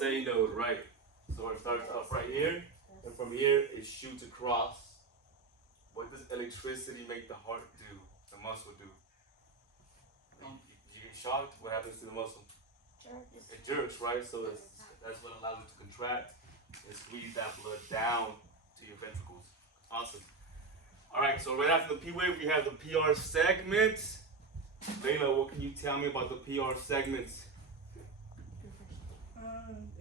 say node, right? So it starts up right here, and from here it shoots across. What does electricity make the heart do? The muscle do? You get shocked. What happens to the muscle? It jerks, right? So that's what allows it to contract and squeeze that blood down to your ventricles. Awesome. All right. So right after the P wave, we have the PR segment. Layla, what can you tell me about the PR segments?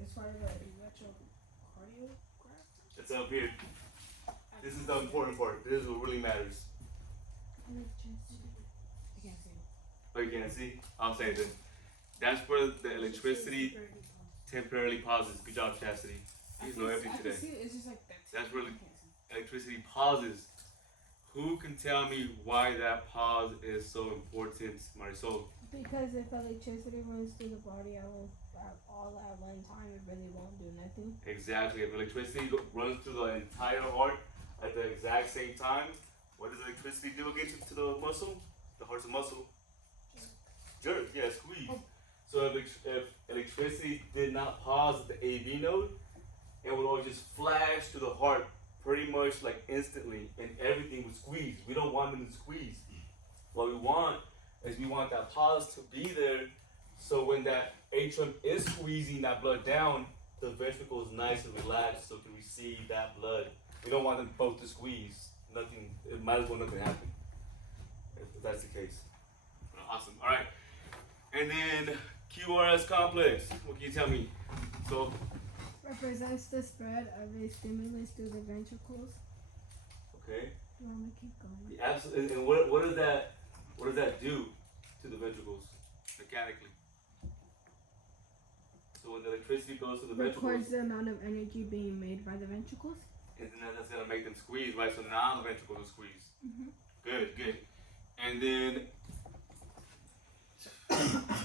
As far as like electrocardiograph. It's up here. This is the important part. This is what really matters. I can't see. Oh, you can't see? I'll say it then. That's where the electricity temporarily pauses. Good job, Chastity. You know everything today. I can see it. It's just like that. That's where electricity pauses. Who can tell me why that pause is so important, Marisol? Because if electricity runs through the body all at one time, it really won't do nothing. Exactly. If electricity runs through the entire heart at the exact same time, what does electricity do again to the muscle? The heart's a muscle. Jerk, yeah, squeeze. So if electricity did not pause at the AV node, it would all just flash to the heart pretty much like instantly, and everything would squeeze. We don't want them to squeeze. What we want is we want that pause to be there, so when that atrium is squeezing that blood down, the ventricle is nice and relaxed so it can receive that blood. We don't want them both to squeeze. Nothing, it might as well nothing happen, if that's the case. Awesome, all right. And then QRS complex, what can you tell me? So, represents the spread of a stimulus through the ventricles. okay. You want me to keep going? The absolute, and what does that do to the ventricles mechanically? So when the electricity goes to the ventricles, Records the amount of energy being made by the ventricles. and then that's gonna make them squeeze, right? So now the ventricles will squeeze. Mm-hmm. Good, good. And then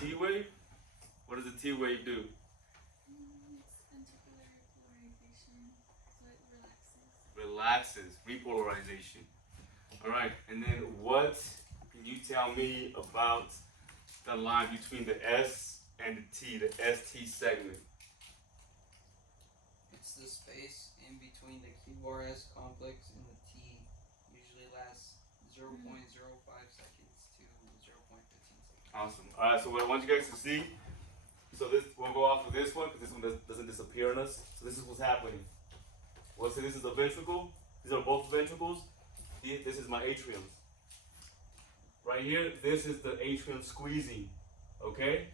T wave. What does the T wave do? Relaxes, repolarization. All right, and then what can you tell me about the line between the S and the T, the ST segment? It's the space in between the QRS complex and the T. Usually lasts 0.05 seconds to 0.15 seconds. Awesome. All right, so what I want you guys to see, so this we'll go off of this one because this one doesn't disappear on us. So this is what's happening. Well, so this is the ventricle. These are both ventricles. This is my atrium. Right here, this is the atrium squeezing, okay?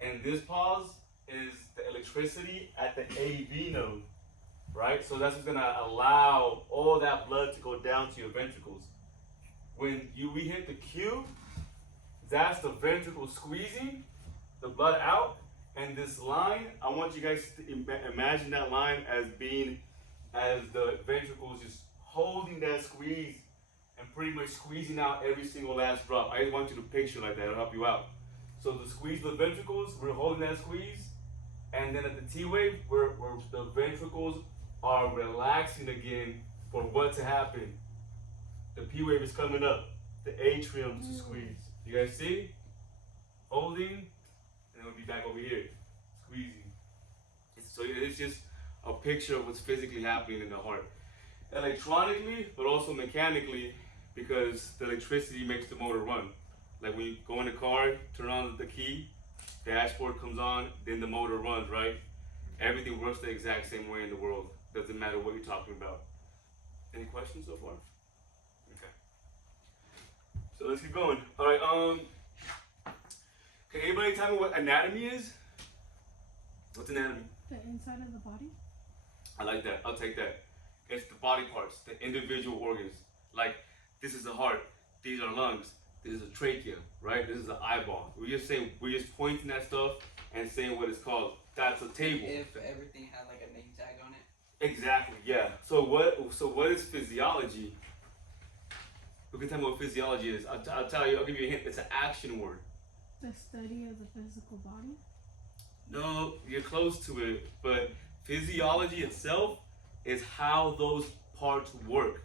And this pause is the electricity at the AV node, right? So that's what's gonna allow all that blood to go down to your ventricles. When we hit the Q, that's the ventricle squeezing the blood out, and this line, I want you guys to imagine that line as being as the ventricles just holding that squeeze and pretty much squeezing out every single last drop. I just want you to picture like that, it'll help you out. So the squeeze of the ventricles, we're holding that squeeze, and then at the T wave, where the ventricles are relaxing again for what to happen. The P wave is coming up, the atrium to squeeze. You guys see? Holding, and it'll be back over here, squeezing. So it's just a picture of what's physically happening in the heart. Electronically, but also mechanically, because the electricity makes the motor run. Like when you go in the car, turn on the key, dashboard comes on, then the motor runs, right? Everything works the exact same way in the world. Doesn't matter what you're talking about. Any questions so far? Okay. So let's keep going. All right, can anybody tell me what anatomy is? What's anatomy? The inside of the body. I like that. I'll take that. It's the body parts, the individual organs. Like, this is the heart, these are lungs, this is a trachea, right? This is the eyeball. We're just pointing at stuff and saying what it's called. That's a table. If everything had like a name tag on it. Exactly, yeah. So what is physiology? Who can tell me what physiology is? I'll tell you, I'll give you a hint. It's an action word. The study of the physical body. No, you're close to it, but physiology itself is how those parts work.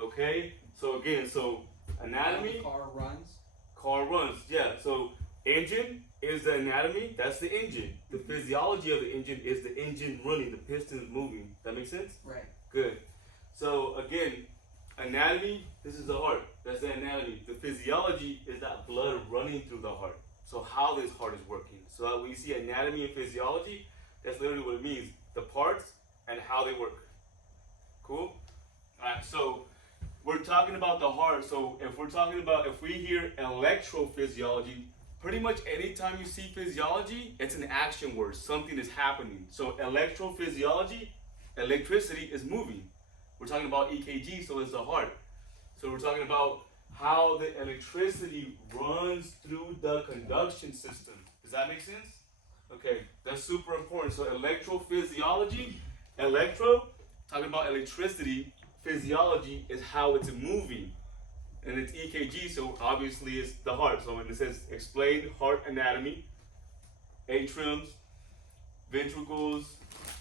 Okay? So again, so anatomy. Car runs. Car runs, yeah. So Engine is the anatomy. That's the engine. The physiology of the engine is the engine running, the pistons moving. That makes sense? Right. Good. So again, anatomy, this is the heart. That's the anatomy. The physiology is that blood running through the heart. So how this heart is working. So when you see anatomy and physiology, that's literally what it means. The parts and how they work. Cool? Alright, so we're talking about the heart. So if we hear electrophysiology, pretty much anytime you see physiology, it's an action word. Something is happening. So electrophysiology, electricity is moving. We're talking about EKG, so it's the heart. So we're talking about how the electricity runs through the conduction system. Does that make sense? Okay, that's super important. So electrophysiology, talking about electricity, physiology is how it's moving. And it's EKG, so obviously it's the heart. So when it says explain heart anatomy, atriums, ventricles,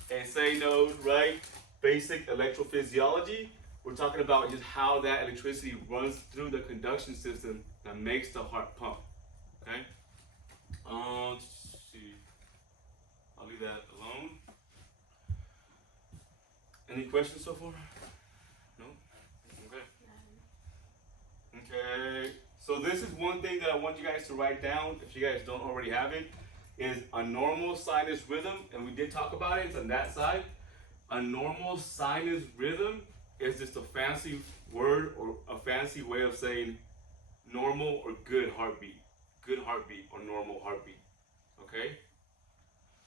and say node, right? Basic electrophysiology, we're talking about just how that electricity runs through the conduction system that makes the heart pump. Okay? Let's see. I'll leave that alone. Any questions so far? No? Okay. Okay. So this is one thing that I want you guys to write down, if you guys don't already have it, is a normal sinus rhythm, and we did talk about it, it's on that side. A normal sinus rhythm is just a fancy word or a fancy way of saying normal or good heartbeat. Good heartbeat or normal heartbeat. Okay?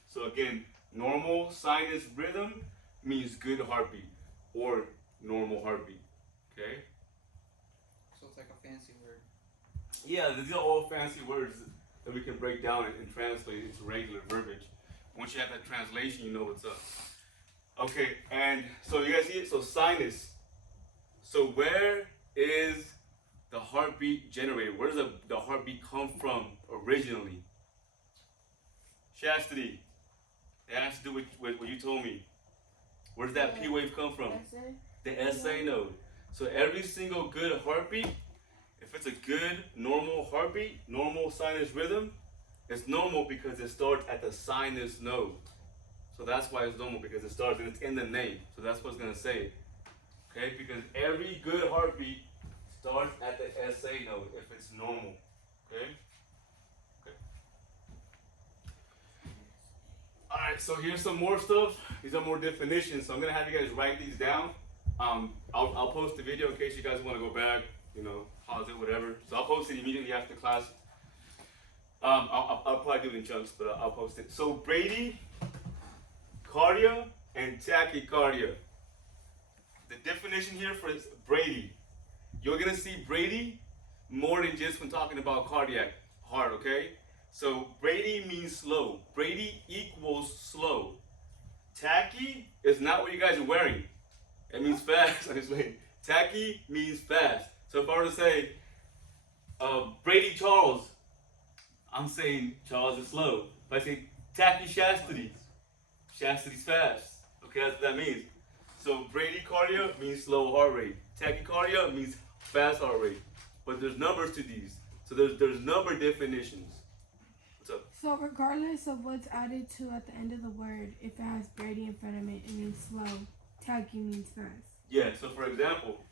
So again, normal sinus rhythm means good heartbeat or normal heartbeat. Okay? So it's like a fancy word. Yeah, these are all fancy words that we can break down and translate into regular verbiage. Once you have that translation, you know what's up. Okay, and so you guys see it? So sinus. So where is the heartbeat generated? Where does the heartbeat come from originally? Chastity. It has to do with what you told me. Where does that P wave come from? The SA node. So every single good heartbeat, if it's a good normal heartbeat, normal sinus rhythm, it's normal because it starts at the sinus node. So that's why it's normal, because it starts and it's in the name. So that's what's going to say it. Okay? Because every good heartbeat starts at the SA node if it's normal. Okay? Okay. Alright, so here's some more stuff. These are more definitions. So I'm going to have you guys write these down. I'll post the video in case you guys want to go back, pause it, whatever. So I'll post it immediately after class. I'll probably do it in chunks, but I'll post it. So Brady, cardia, and tachycardia. The definition here for Brady. You're going to see Brady more than just when talking about cardiac, heart, okay? So Brady means slow. Brady equals slow. Tachy is not what you guys are wearing. It means fast. I'm just waiting. Tachy means fast. So if I were to say, Brady Charles, I'm saying Charles is slow. If I say Tachy Chastity, Chastity's fast. Okay, that's what that means. So bradycardia means slow heart rate. Tachycardia means fast heart rate. But there's numbers to these. So there's number definitions. What's up? So regardless of what's added to at the end of the word, if it has Brady in front of it, it means slow. Tachy means fast. Yeah, so for example,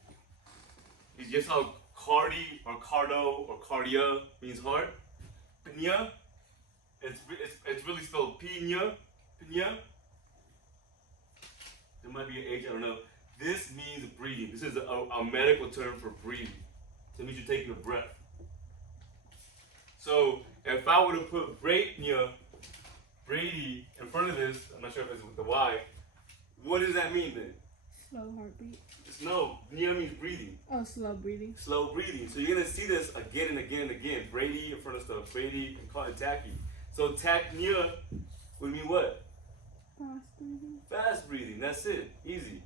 it's just how cardi or cardo or cardia means heart. Pnya, it's really spelled pnya. Pnya. There might be an H, I don't know. This means breathing. This is a medical term for breathing. So it means you're taking a breath. So if I were to put Brady in front of this, I'm not sure if it's with the Y, what does that mean then? Slow heartbeat. No, Nya means breathing. Oh, slow breathing. Slow breathing. So you're going to see this again and again and again. Brady in front of stuff. Brady and call it tachy. So tachypnea would mean what? Fast breathing. Fast breathing. That's it. Easy.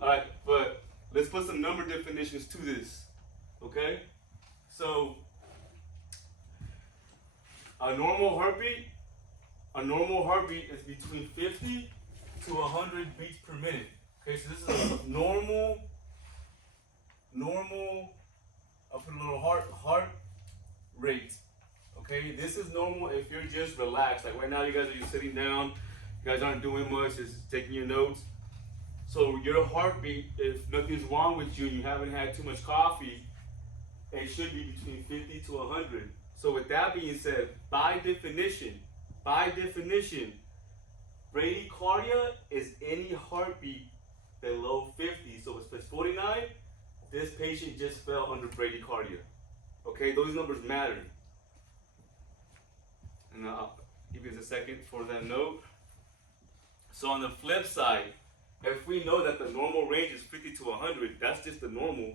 Alright, but let's put some number definitions to this. Okay? So a normal heartbeat is between 50 to 100 beats per minute. Okay, so this is a normal, I'll put a little heart rate. Okay, this is normal if you're just relaxed. Like right now, you guys are just sitting down. You guys aren't doing much, just taking your notes. So your heartbeat, if nothing's wrong with you and you haven't had too much coffee, it should be between 50 to 100. So with that being said, by definition, bradycardia is any heartbeat below 50. So if it's 49, this patient just fell under bradycardia. Okay, those numbers matter. And I'll give you a second for that note. So on the flip side, if we know that the normal range is 50 to 100, that's just the normal.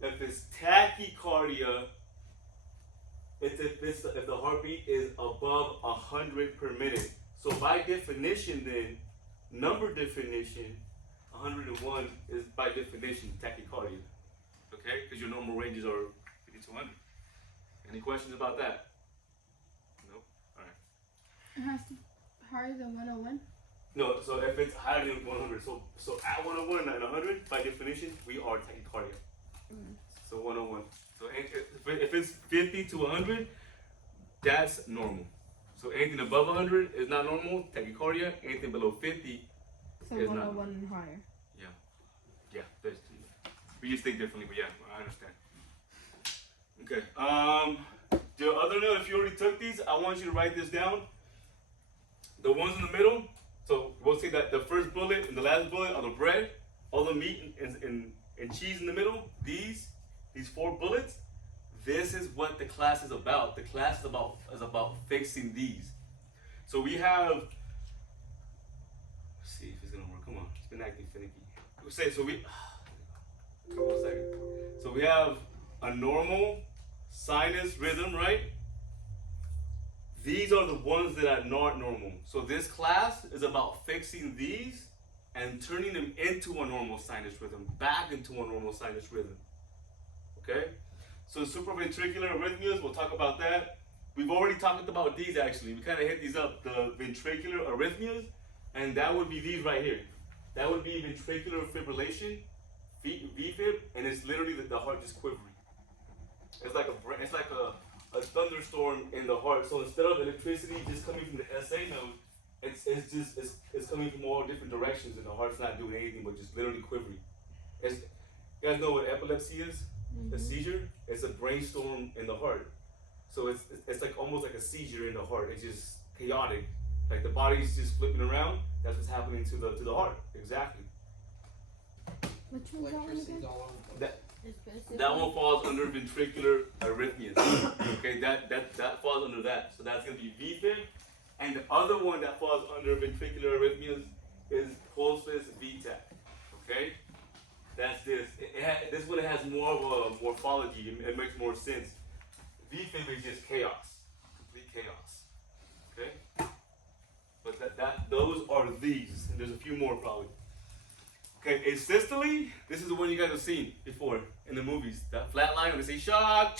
If it's tachycardia, it's if the heartbeat is above 100 per minute. So by definition then, number definition, 101 is by definition tachycardia. Okay? Because your normal ranges are 50 to 100. Any questions about that? Nope. All right. It has to higher than 101. No, so if it's higher than 100, so at 101 and 100, by definition, we are tachycardia. So 101. So if it's 50 to 100, that's normal. So anything above 100 is not normal, tachycardia. Anything below 50 So is 101 not. and higher. Yeah, there's two. We just think differently, but yeah, I understand. Okay. The other note, if you already took these, I want you to write this down. The ones in the middle. So we'll say that the first bullet and the last bullet are the bread, all the meat and cheese in the middle. These 4 bullets. This is what the class is about. The class is about fixing these. So we have. Let's see if it's gonna work. Come on, it's been acting finicky. One second. So we have a normal sinus rhythm, right? These are the ones that are not normal. So this class is about fixing these and turning them into a normal sinus rhythm, back into a normal sinus rhythm. Okay? So supraventricular arrhythmias, we'll talk about that. We've already talked about these actually. We kind of hit these up, the ventricular arrhythmias, and that would be these right here. That would be ventricular fibrillation, VFib, and it's literally the heart just quivering. It's like a thunderstorm in the heart. So instead of electricity just coming from the SA node, it's coming from all different directions, and the heart's not doing anything but just literally quivering. You guys know what epilepsy is? A seizure. It's a brainstorm in the heart. So it's like almost like a seizure in the heart. It's just chaotic. Like the body's just flipping around. That's what's happening to the heart. Exactly. Which one's that one Electricity's again? all over the place. That one falls under ventricular arrhythmias. Okay, that falls under that. So that's gonna be VFib. And the other one that falls under ventricular arrhythmias is pulseless VTAC. Okay? That's this. This one has more of a morphology. It makes more sense. VFib is just chaos. Complete chaos. Okay? But those are these. And there's a few more probably. Okay, asystole, this is the one you guys have seen before in the movies. That flat line when they say shock.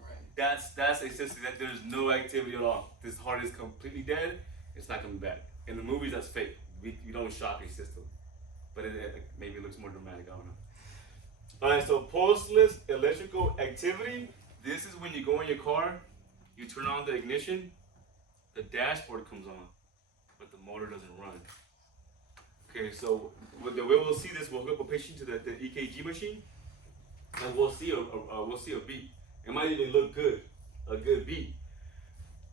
Right. That's asystole. That there's no activity at all. This heart is completely dead. It's not coming back. In the movies, that's fake. We don't shock asystole. But it maybe looks more dramatic, I don't know. Alright, so pulseless electrical activity. This is when you go in your car, you turn on the ignition, the dashboard comes on, but the motor doesn't run. Okay, so the way we'll see this, we'll hook up a patient to the EKG machine, and we'll see a beat. It might even look good, a good beat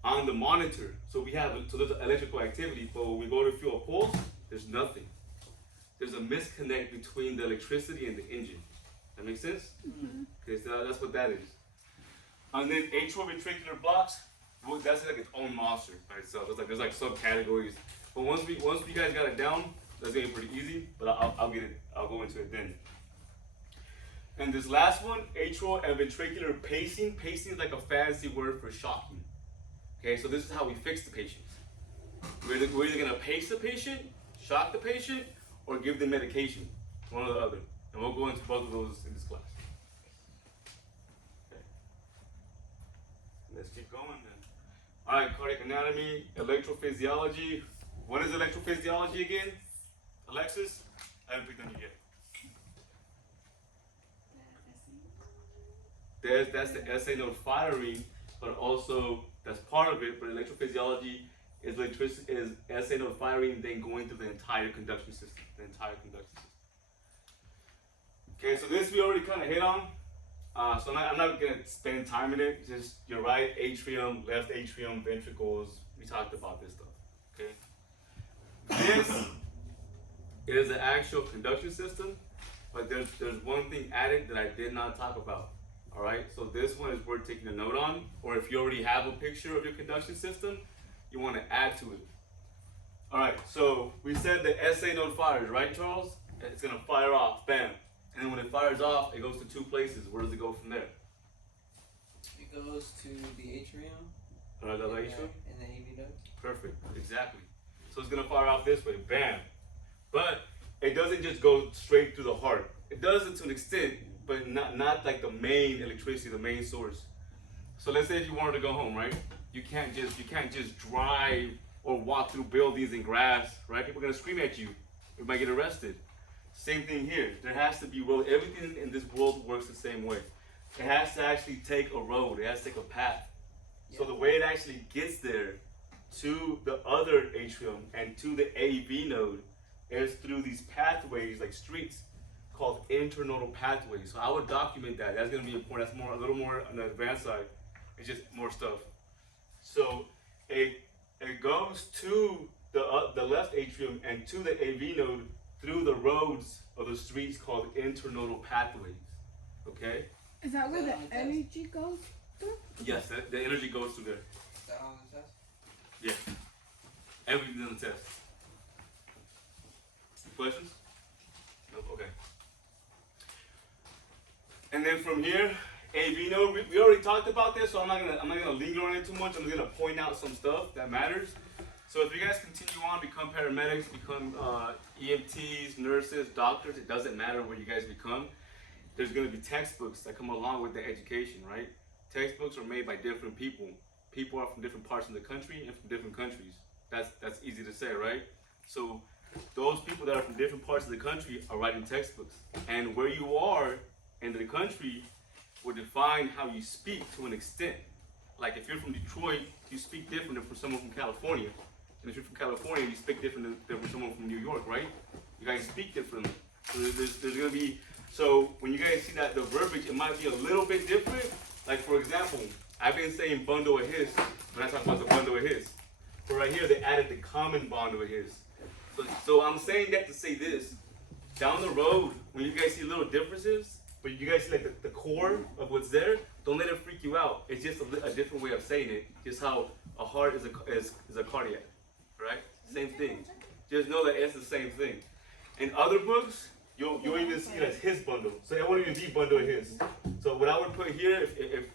on the monitor. So there's electrical activity, but when we go to feel a pulse, there's nothing. There's a disconnect between the electricity and the engine. That makes sense? Mm-hmm. Okay, so that's what that is. And then atrioventricular blocks, well, that's like its own monster by itself. There's like subcategories. But once you guys got it down, that's gonna be pretty easy. But I'll get it. I'll go into it then. And this last one, atrial and ventricular pacing. Pacing is like a fancy word for shocking. Okay, so this is how we fix the patients. We're either gonna pace the patient, shock the patient, or give them medication, one or the other. And we'll go into both of those in this class. Okay. Let's keep going then. All right, cardiac anatomy, electrophysiology. What is electrophysiology again? Alexis? I haven't picked on you yet. That's the SA node firing but also that's part of it. But electrophysiology is electricity, is SA node firing, then going through the entire conduction system, Okay, so this we already kind of hit on. So I'm not gonna spend time in it. It's just your right atrium, left atrium, ventricles. We talked about this stuff. Okay. This is the actual conduction system, but there's one thing added that I did not talk about. All right. So this one is worth taking a note on, or if you already have a picture of your conduction system, you want to add to it. All right. So we said the SA node fires, right, Charles? It's gonna fire off, bam. And then when it fires off, it goes to two places. Where does it go from there? It goes to the atrium. The atrium? And the AV node. Perfect, exactly. So it's gonna fire off this way, bam. But it doesn't just go straight through the heart. It does it to an extent, but not like the main electricity, the main source. So let's say if you wanted to go home, right? You can't just drive or walk through buildings and grass, right? People are gonna scream at you. You might get arrested. Same thing here. There has to be road. Everything in this world works the same way. It has to actually take a road. It has to take a path. So the way it actually gets there to the other atrium and to the AV node is through these pathways, like streets, called internodal pathways. So I would document that. That's going to be important. That's a little more on the advanced side. It's just more stuff. So it goes to the left atrium and to the AV node through the roads of the streets called internodal pathways. Okay? Is that where the energy goes through? Yes, the energy goes through there. Is that on the test? Yeah. Everything's on the test. Questions? No? Okay. And then from here, AV node, we already talked about this, so I'm not gonna linger on it too much. I'm gonna point out some stuff that matters. So if you guys continue on, become paramedics, become EMTs, nurses, doctors, it doesn't matter what you guys become. There's going to be textbooks that come along with the education, right? Textbooks are made by different people. People are from different parts of the country and from different countries. That's easy to say, right? So those people that are from different parts of the country are writing textbooks. And where you are in the country will define how you speak to an extent. Like if you're from Detroit, you speak different than from someone from California. And if you're from California, you speak different than from someone from New York, right? You guys speak differently. So there's going to be, so when you guys see that the verbiage, it might be a little bit different. Like for example, I've been saying bundle of his when I talk about the bundle of his. But right here, they added the common bundle of his. So I'm saying that to say this. Down the road, when you guys see little differences, but you guys see like the core of what's there, don't let it freak you out. It's just a different way of saying it. Just how a heart is a cardiac. Right? Same thing. Just know that it's the same thing. In other books, you'll even see it as his bundle. So it won't even be bundle of his. So what I would put here, if